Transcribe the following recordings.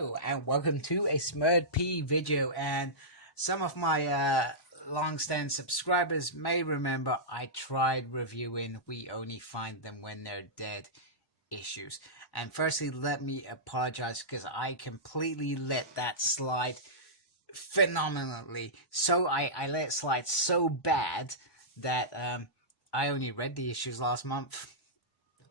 Hello and welcome to a Smurd P video, and some of my long-standing subscribers may remember I tried reviewing We Only Find Them When They're Dead issues. And firstly, let me apologize because I completely let that slide phenomenally. So I let it slide so bad that I only read the issues last month,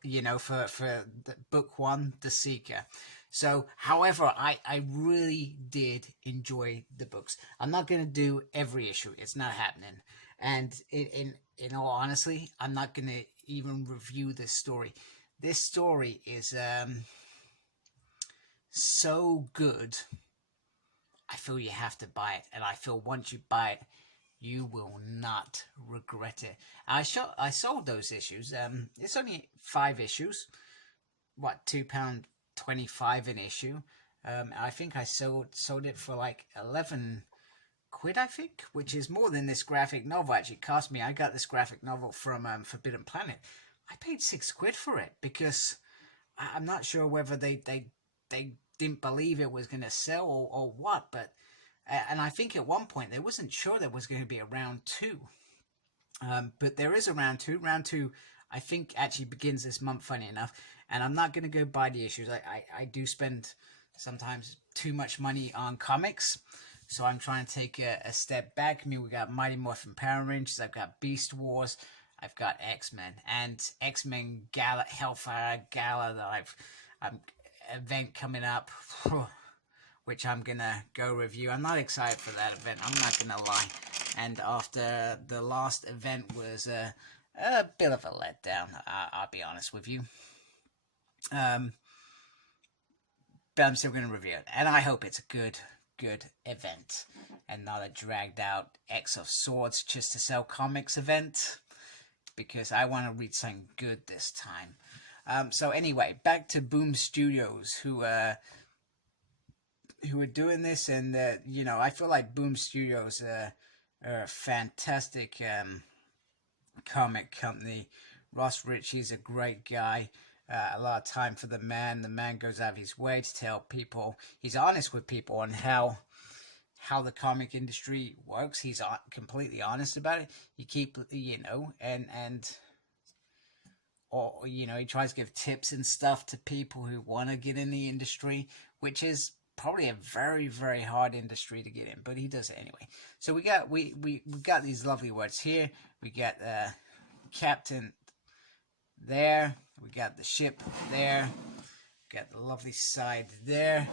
you know, for the book one, The Seeker. So, however, I really did enjoy the books. I'm not going to do every issue. It's not happening. And in all honesty, I'm not going to even review this story. This story is so good. I feel you have to buy it. And I feel once you buy it, you will not regret it. I sold those issues. It's only 5 issues. What, £2.25 an issue? I think I sold it for like 11 quid, I think, which is more than this graphic novel actually cost me. I got this graphic novel from Forbidden Planet. I paid 6 quid for it because I'm not sure whether they didn't believe it was going to sell or what, but and I think at one point they wasn't sure there was going to be a round 2. But there is a round 2. Round 2, I think, actually begins this month, funny enough. And I'm not going to go buy the issues. I do spend sometimes too much money on comics. So I'm trying to take a step back. I mean, we got Mighty Morphin Power Rangers. I've got Beast Wars. I've got X-Men. And X-Men Gala, Hellfire Gala that I'm event coming up, which I'm going to go review. I'm not excited for that event. I'm not going to lie. And after the last event was a bit of a letdown, I'll be honest with you. But I'm still going to review it, and I hope it's a good event, and not a dragged out X of Swords just to sell comics event, because I want to read something good this time. So anyway, back to Boom Studios, who are doing this, and you know, I feel like Boom Studios are a fantastic comic company. Ross Ritchie's a great guy. A lot of time for the man. The man goes out of his way to tell people. He's honest with people on how the comic industry works. He's completely honest about it. You keep, you know, or you know, he tries to give tips and stuff to people who want to get in the industry, which is probably a very hard industry to get in, but he does it anyway. So we got these lovely words here. We got Captain there. We got the ship there. We got the lovely side there.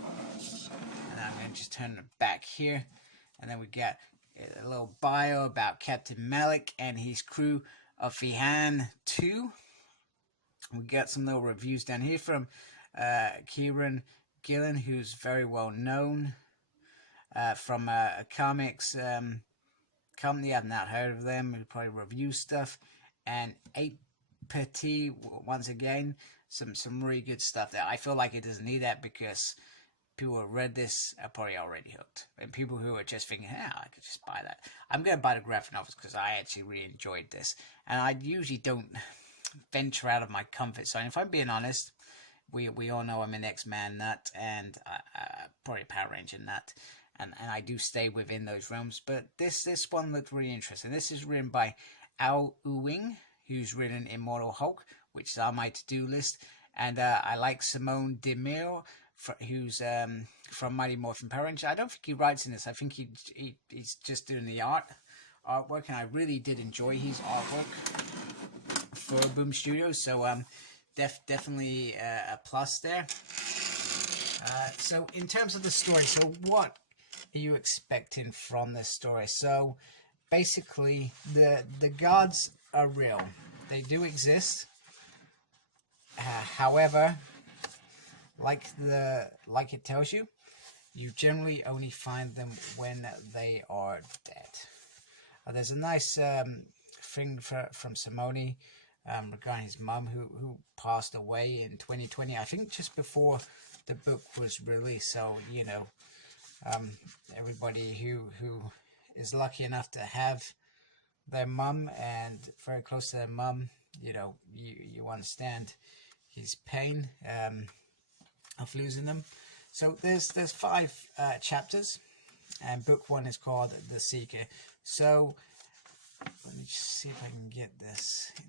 And I'm going to just turn it back here. And then we got a little bio about Captain Malik and his crew of Fihan 2. We got some little reviews down here from Kieran Gillen, who's very well known from a comics company. I've not heard of them. We probably review stuff. And 8 Petit, once again, some really good stuff there. I feel like it doesn't need that because people who read this are probably already hooked. And people who are just thinking, I could just buy that. I'm going to buy the graphic novels because I actually really enjoyed this. And I usually don't venture out of my comfort zone. If I'm being honest, we all know I'm an X-Man nut and probably a Power Ranger nut. And I do stay within those realms. But this one looked really interesting. This is written by Al Ewing, who's written Immortal Hulk, which is on my to-do list. And I like Simone Demille, who's from Mighty Morphin Power Rangers. I don't think he writes in this. I think he's just doing the artwork, and I really did enjoy his artwork for Boom Studios. So definitely a plus there. So in terms of the story, so what are you expecting from this story? So basically, the gods are real. They do exist. However, like it tells you, you generally only find them when they are dead. There's a nice thing from Simone regarding his mum who passed away in 2020. I think just before the book was released. So you know, everybody who is lucky enough to have their mum and very close to their mum, you know, you understand his pain of losing them. So there's 5 chapters, and book 1 is called The Seeker. So let me just see if I can get this in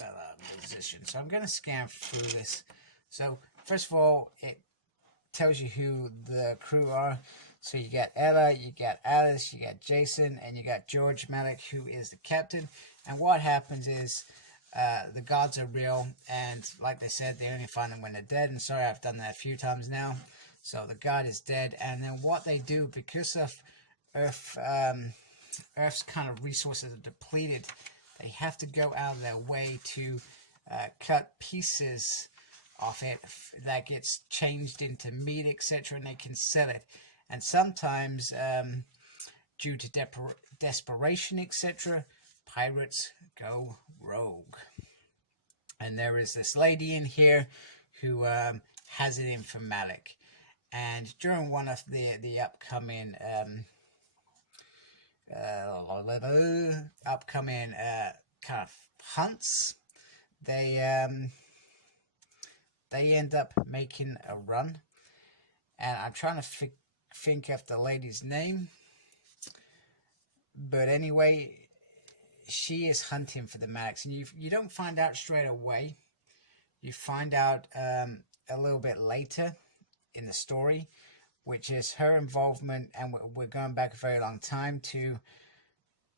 better position. So I'm going to scan through this. So first of all, it tells you who the crew are. So you got Ella, you got Alice, you got Jason, and you got George Malik, who is the captain. And what happens is the gods are real, and like they said, they only find them when they're dead. And sorry, I've done that a few times now. So the god is dead, and then what they do, because of Earth's kind of resources are depleted, they have to go out of their way to cut pieces of it that gets changed into meat, etc., and they can sell it. And sometimes, due to desperation, etc., pirates go rogue. And there is this lady in here who has it in for Malik. And during one of the upcoming kind of hunts, they end up making a run. And I'm trying to think of the lady's name, but anyway, she is hunting for the Maliks, and you don't find out straight away. You find out a little bit later in the story, which is her involvement, and we're going back a very long time to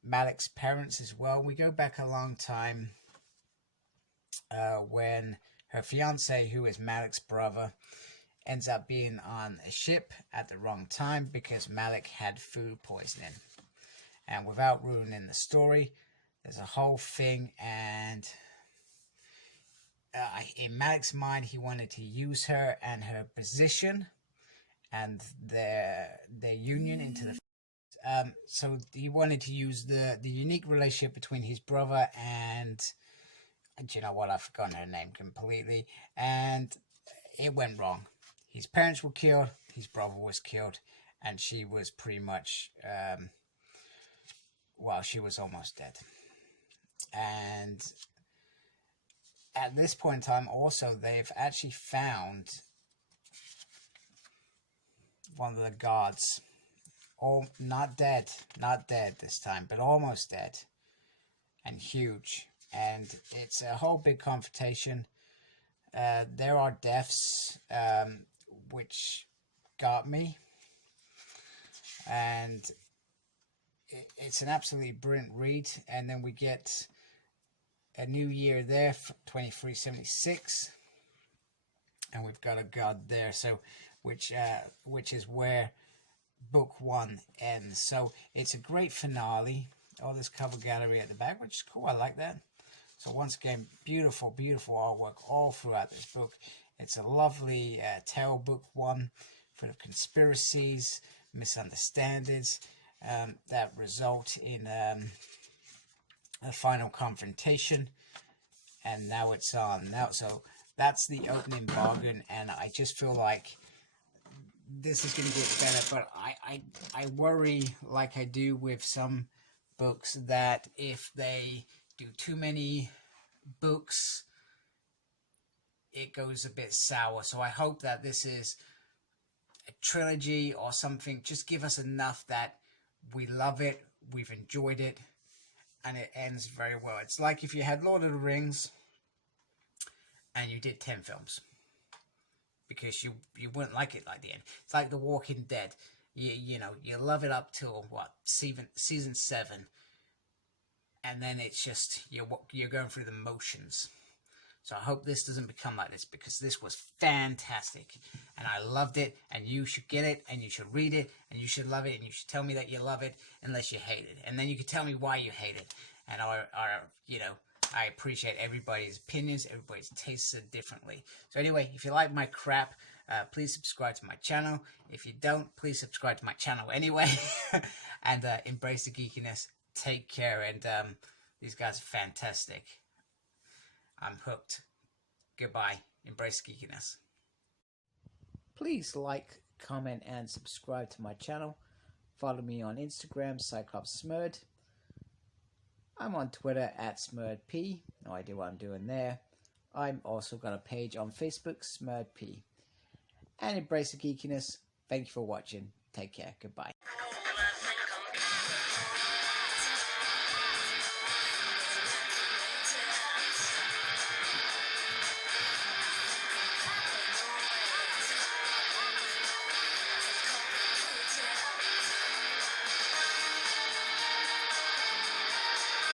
Malik's parents as well. We go back a long time when her fiance, who is Malik's brother, ends up being on a ship at the wrong time because Malik had food poisoning. And without ruining the story, there's a whole thing, and in Malik's mind, he wanted to use her and her position and their union into the so he wanted to use the unique relationship between his brother and you know what, I've forgotten her name completely, and it went wrong. His parents were killed, his brother was killed, and she was pretty much well, she was almost dead. And at this point in time also, they've actually found one of the gods, not dead this time, but almost dead, and huge. And it's a whole big confrontation. There are deaths, which got me, and it's an absolutely brilliant read. And then we get a new year there, 2376, and we've got a god there. So which is where book 1 ends. So it's a great finale. All this cover gallery at the back, which is cool. I like that. So once again, beautiful artwork all throughout this book. It's a lovely tale, book 1, full of conspiracies, misunderstandings that result in a final confrontation. And now it's on. So that's the opening bargain, and I just feel like this is going to get better. But I worry, like I do with some books, that if they do too many books, it goes a bit sour. So I hope that this is a trilogy or something. Just give us enough that we love it, we've enjoyed it, and it ends very well. It's like if you had Lord of the Rings and you did 10 films, because you wouldn't like it like the end. It's like The Walking Dead. You know, you love it up till what, season 7, and then it's just you're going through the motions. So I hope this doesn't become like this, because this was fantastic and I loved it, and you should get it, and you should read it, and you should love it, and you should tell me that you love it unless you hate it, and then you can tell me why you hate it. And I appreciate everybody's opinions. Everybody's tastes it differently. So anyway, if you like my crap, please subscribe to my channel. If you don't, please subscribe to my channel anyway. And embrace the geekiness. Take care. And these guys are fantastic. I'm hooked. Goodbye. Embrace geekiness. Please like, comment, and subscribe to my channel. Follow me on Instagram, Cyclops Smurd. I'm on Twitter at SmurdP. No idea what I'm doing there. I'm also got a page on Facebook, SmurdP. and embrace the geekiness. Thank you for watching. Take care. Goodbye.